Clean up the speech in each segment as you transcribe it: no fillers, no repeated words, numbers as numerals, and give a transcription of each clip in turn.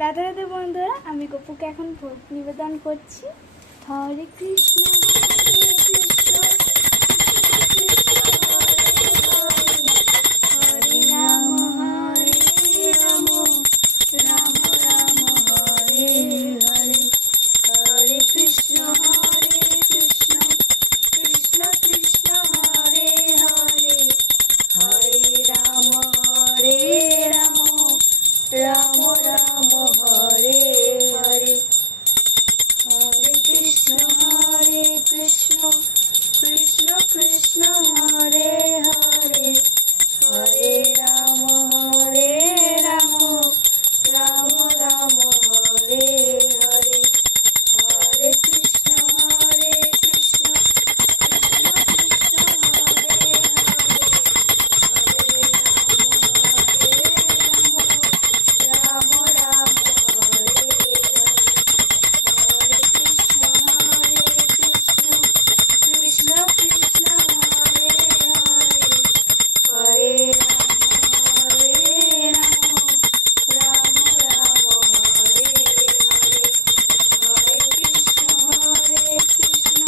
রাধে রাধে বন্ধুরা, আমি গপুকে এখন ভোগ নিবেদন করছি। হরে কৃষ্ণ হরে কৃষ্ণ হরে রাম রাম রাম হরে হরে, হরে কৃষ্ণ কৃষ্ণ কৃষ্ণ হরে হরে, হরে রাম রাম রাম হরে হরে, হরে কৃষ্ণ কৃষ্ণ কৃষ্ণ হরে হরে, হরে রাম রাম রাম হরে হরে, হরে কৃষ্ণ কৃষ্ণ কৃষ্ণ হরে হরে, হরে রাম রাম হরে হরে, হরে কৃষ্ণ কৃষ্ণ কৃষ্ণ হরে হরে, হরে রাম রাম হরে হরে, হরে কৃষ্ণ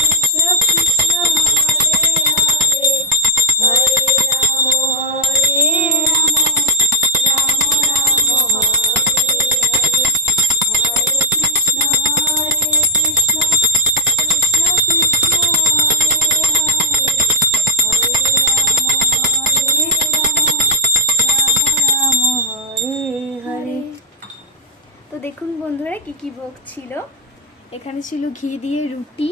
কৃষ্ণ কৃষ্ণ হরে হরে, হরে রাম রাম রাম হরে হরে, হরে কৃষ্ণ কৃষ্ণ কৃষ্ণ হরে হরে, হরে রাম হরে হরে। তো দেখুন বন্ধুরা, কি কি ভোগ ছিল। এখানে ছিল ঘি দিয়ে রুটি,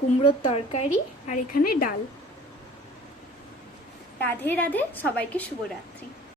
কুমড়োর তরকারি, আর এখানে ডাল। রাধে রাধে, সবাইকে শুভরাত্রি।